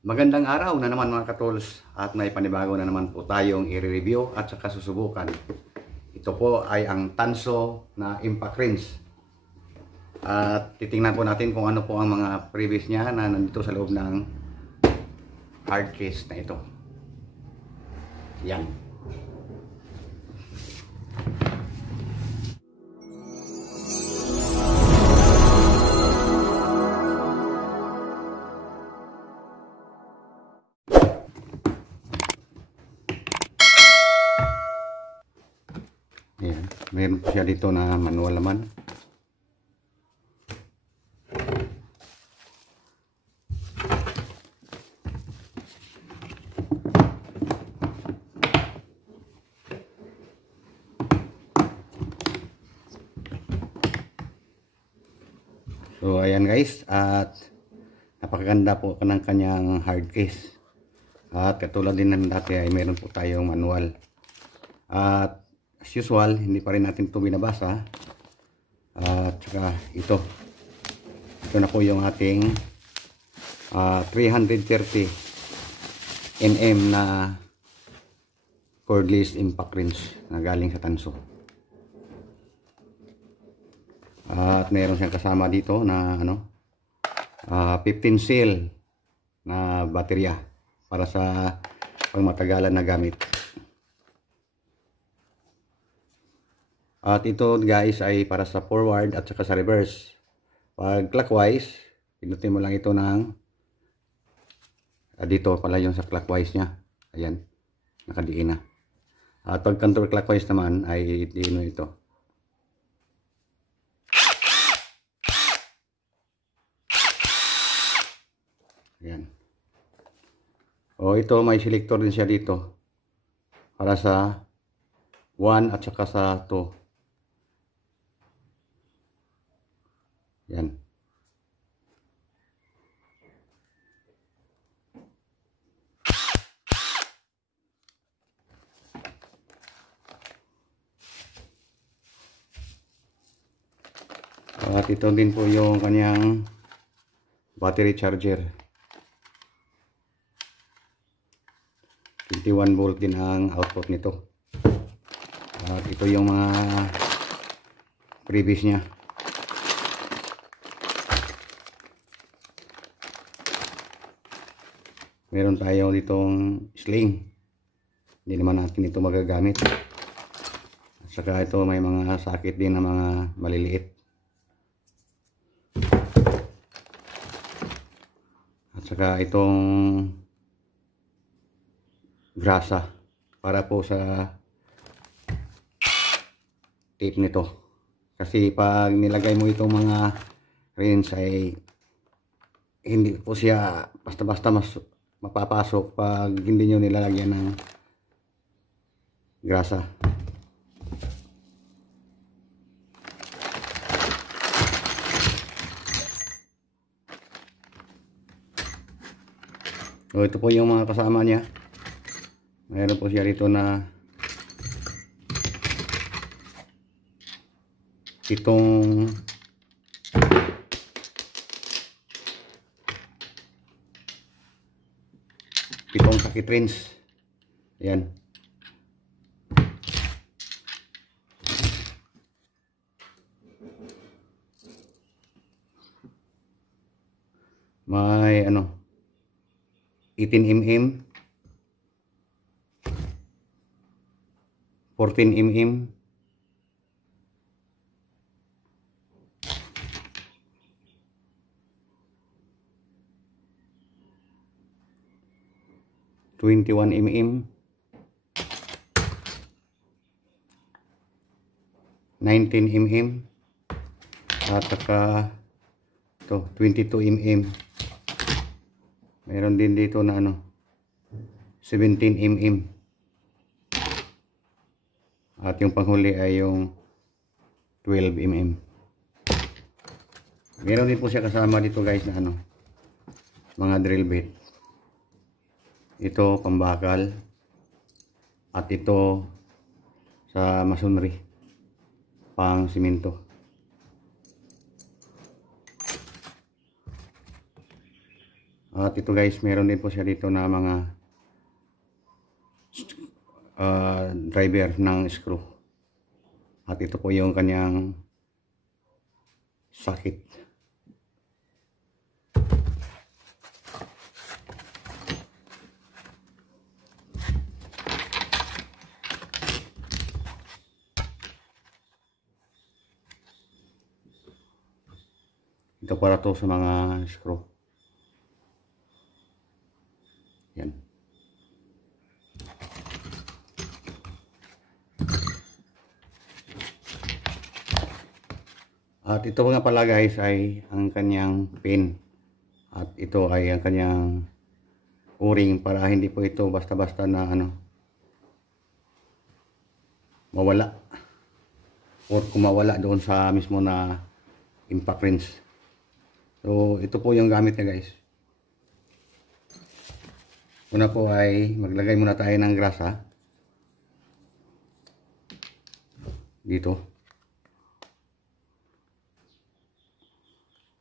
Magandang araw na naman mga katools, at may panibago na naman po tayong i-review at saka susubukan. Ito po ay ang Tanso na impact wrench. At titingnan po natin kung ano po ang mga previous niya na nandito sa loob ng hard case na ito. Yan. Ayan, meron po siya dito na manual naman. So ayan guys, at napakaganda po ng kanyang hard case. At katulad din ng dati ay meron po tayong manual. At as usual, hindi pa rin natin ito binabasa. At saka ito na po yung ating 330 mm na cordless impact wrench na galing sa Tanso. At meron siyang kasama dito na 15 cell na baterya para sa pangmatagalan na gamit. At ito guys ay para sa forward at saka sa reverse. Pag clockwise, pinutin mo lang ito ng dito pala yung sa clockwise nya. Ayan, nakadiin na. At pag counterclockwise naman ay diin mo ito. Ayan. O ito may selector din siya dito para sa 1 at saka sa 2. Yan. At ito din po yung kanyang battery charger. 21 volt din ang output nito. At ito yung mga previous niya. Meron tayo ditong sling. Hindi naman natin ito magagamit. At saka ito may mga sakit din na mga maliliit. At saka itong grasa para po sa tape nito. Kasi pag nilagay mo itong mga wrench ay hindi po siya basta-basta mapapasok pag hindi nyo nilalagyan ng grasa. So ito po yung mga kasama niya. Mayroon po siya rito na itong sakit wrench. Ayan. May 18 mm, 14 mm, 21 mm, 19 mm, at saka ito 22 mm. Meron din dito na 17 mm. At yung panghuli ay yung 12 mm. Meron din po siya kasama dito guys na mga drill bit. Ito pambakal at ito sa masonry pang simento. At ito guys, meron din po siya dito na mga driver ng screw. At ito po yung kanyang sakit. Ito para to sa mga screw. Yan. At ito nga pala guys ay ang kanyang pin. At ito ay ang kanyang o-ring para hindi po ito basta-basta na mawala. Or kung mawala doon sa mismo na impact wrench. So ito po yung gamit niya guys. Una po ay maglagay muna tayo ng grasa dito.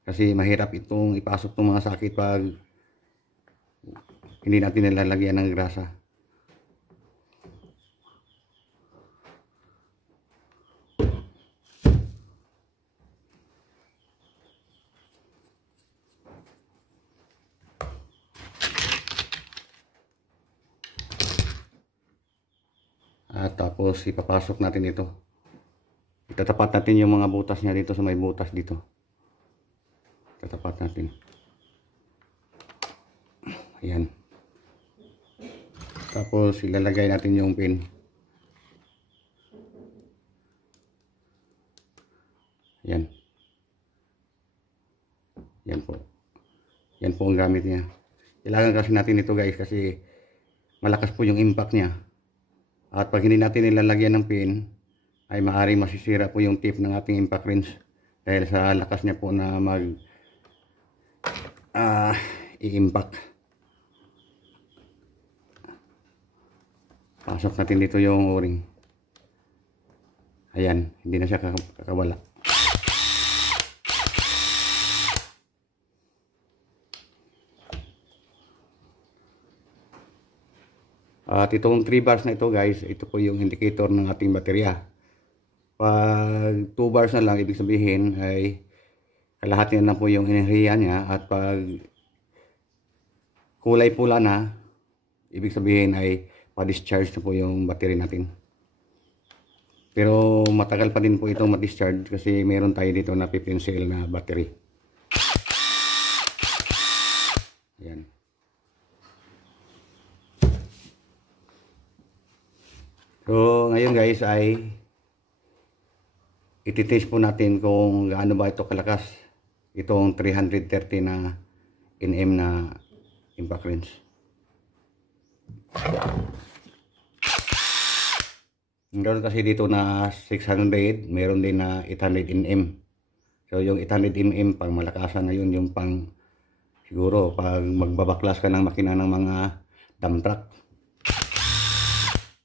Kasi mahirap itong ipasok ng mga sakit pag hindi natin nilalagyan ng grasa. At tapos ipapasok natin ito. Itatapat natin yung mga butas niya dito sa may butas dito. Tatapat natin. Ayan. Tapos ilalagay natin yung pin. Ayan. Yan po. Yan po ang gamit niya. Kailangan kasi natin ito guys kasi malakas po yung impact niya. At pag hindi natin nilalagyan ng pin ay maaaring masisira po yung tip ng ating impact wrench dahil sa lakas niya po na i-impact. Pasok natin dito yung o-ring. Ayan, hindi na siya kakawala. At itong 3 bars na ito guys, ito po yung indicator ng ating baterya. Pag 2 bars na lang, ibig sabihin ay kalahati na po yung enerhiya niya. At pag kulay pula na, ibig sabihin ay pa-discharge na po yung battery natin. Pero matagal pa din po itong ma-discharge kasi meron tayo dito na 15 cell na battery. Ayan. So ngayon guys ay ititest po natin kung gaano ba ito kalakas itong 330 na Nm na impact wrench. Meron kasi dito na 600, meron din na 800 Nm. So yung 800 Nm pang malakasan na yun, yung pang siguro pag magbabaklas ka ng makina ng mga dump truck.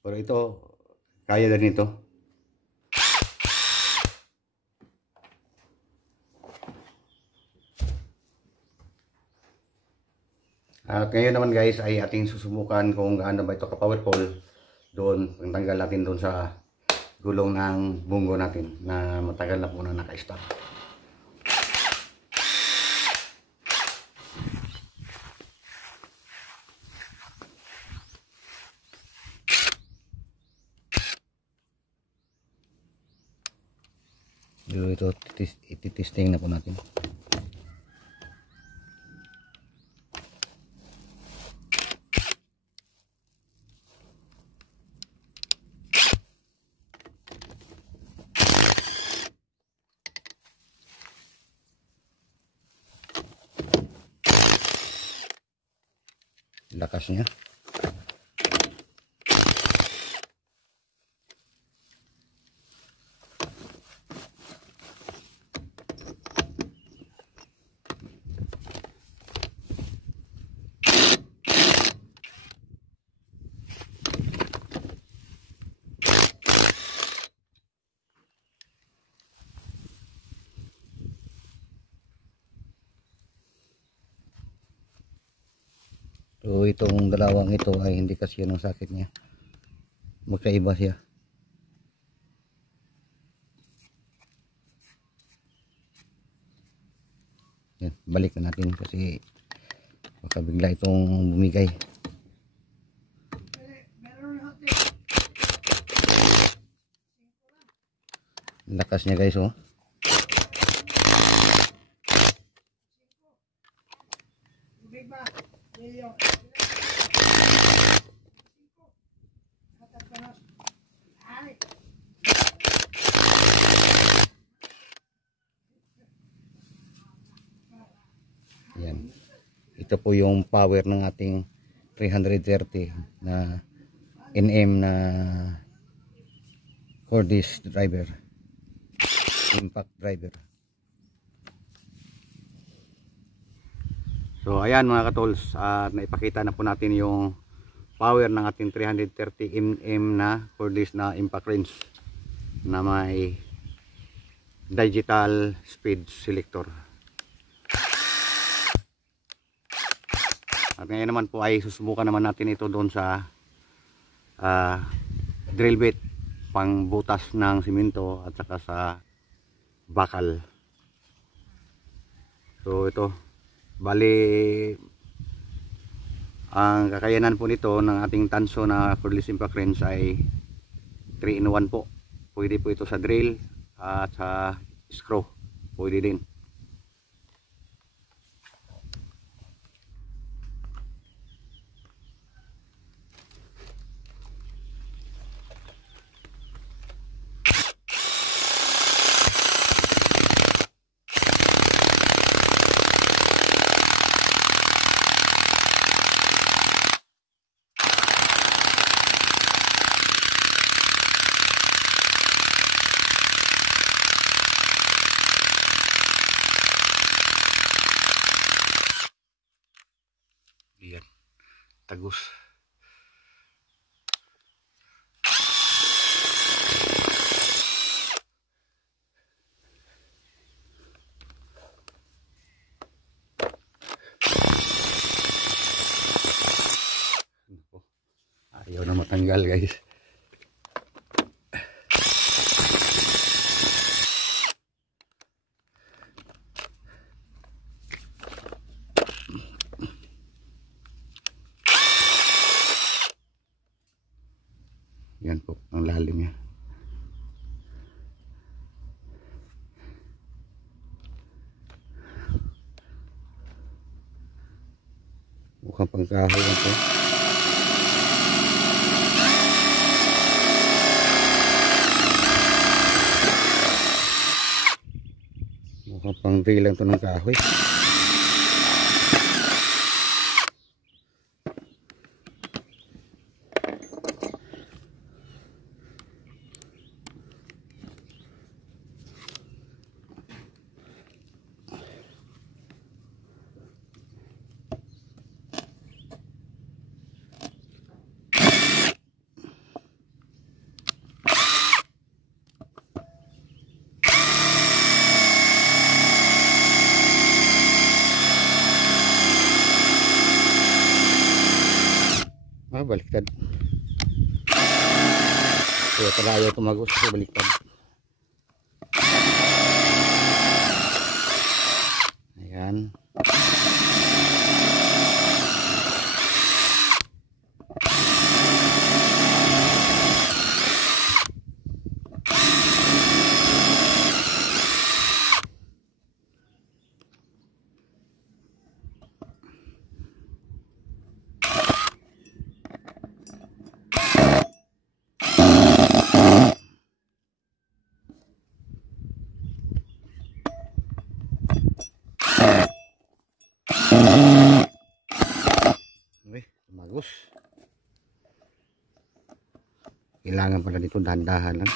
Pero ito kaya din ito. At ngayon naman guys ay ating susubukan kung gaano ba ito ka-powerful doon. Pagtanggal natin doon sa gulong ng bunggo natin na matagal na po na naka-stop. Ito ititesting na po natin. Lakas niya. So itong dalawang ito ay hindi kasi yan ang sakit niya, magkaiba siya. Yan, balik na natin kasi baka bigla itong bumigay. Lakas niya guys, oh. Yan. Ito po yung power ng ating 330 na NM na cordless driver, impact driver. So ayan mga katools, naipakita na po natin yung power ng ating 330 mm na cordless na impact wrench na may digital speed selector. At ngayon naman po ay susubukan naman natin ito doon sa drill bit pang butas ng simento at saka sa bakal. So ito, bali ang kakayanan po nito ng ating Tanso na cordless impact wrench ay 3-in-1 po. Pwede po ito sa drill at sa screw, pwede din. Yan, tagus. Ayaw na matanggal guys. Yan po ang lalim niya. Mukhang pangkahoy na po. Mukhang pang drill lang ito ng kahoy. Baliktad. Kaya pala ayaw tumagos kasi baliktad. Ayan. Bagus. Kailangan pala dito dahan-dahan lang.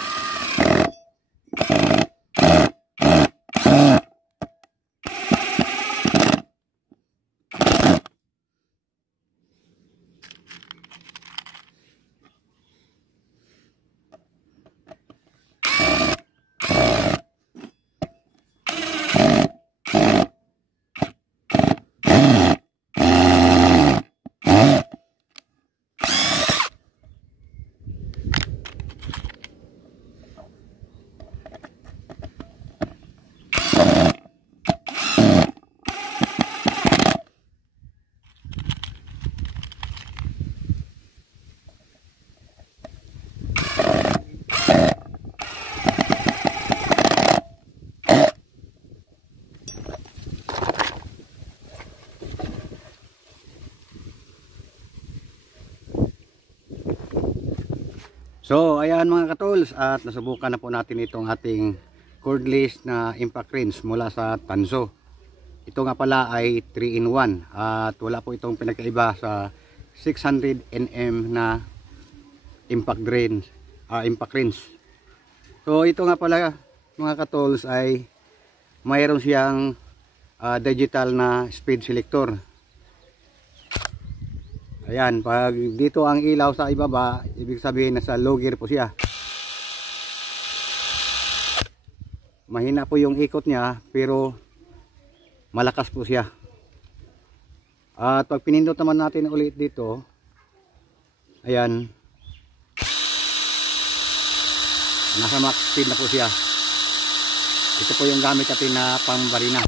So ayan mga katools, at nasubukan na po natin itong ating cordless na impact wrench mula sa Tanso. Ito nga pala ay 3-in-1 at wala po itong pinagkaiba sa 600 Nm na impact wrench. So ito nga pala mga katools ay mayroon siyang digital na speed selector. Ayan, pag dito ang ilaw sa ibaba, ibig sabihin nasa low gear po siya. Mahina po yung ikot niya pero malakas po siya. At pag pinindot naman natin ulit dito, ayan, nasa max speed na po siya. Ito po yung gamit natin na pambarina.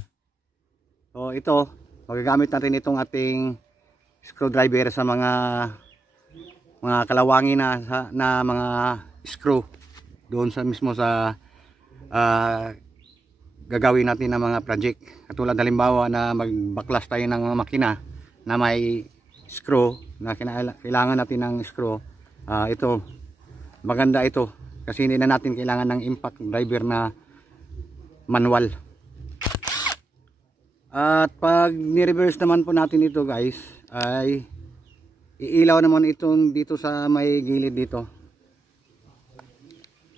So ito, magagamit natin itong ating screwdriver sa mga kalawangin na mga screw doon sa mismo sa gagawin natin na mga project. Katulad halimbawa na magbaklas tayo ng mga makina na may screw na kailangan natin ng screw. Ito maganda ito kasi hindi na natin kailangan ng impact driver na manual. At pag ni-reverse naman po natin ito guys, ay iilaw naman itong dito sa may gilid dito.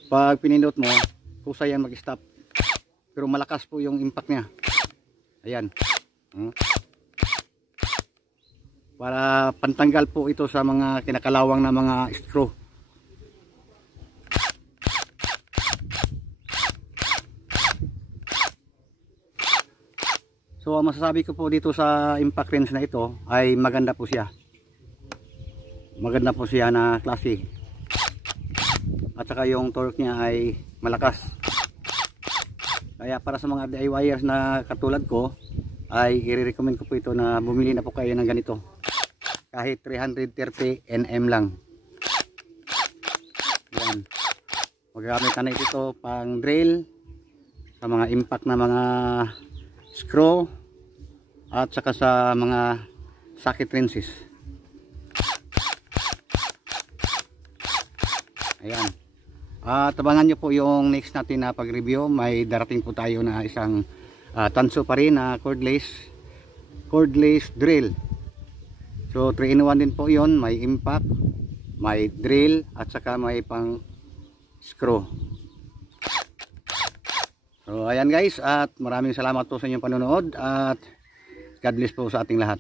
Pag pinindot mo, kusa yan mag-stop. Pero malakas po yung impact niya. Ayan. Para pantanggal po ito sa mga kinakalawang na mga screw. So masasabi ko po dito sa impact wrench na ito ay maganda po siya. Maganda po siya na klase. At saka yung torque niya ay malakas. Kaya para sa mga DIYers na katulad ko ay i-recommend ko po ito na bumili na po kayo ng ganito. Kahit 330 Nm lang. Yan. Magagamit na ito pang drill sa mga impact na mga screw at saka sa mga socket wrenches. Ayan. At abangan nyo po yung next natin na pag-review. May darating po tayo na isang Tanso pa rin na cordless drill. So 3-in-1 din po yon. May impact, may drill at saka may pang screw. So ayan guys, at maraming salamat po sa inyong panonood at God bless po sa ating lahat.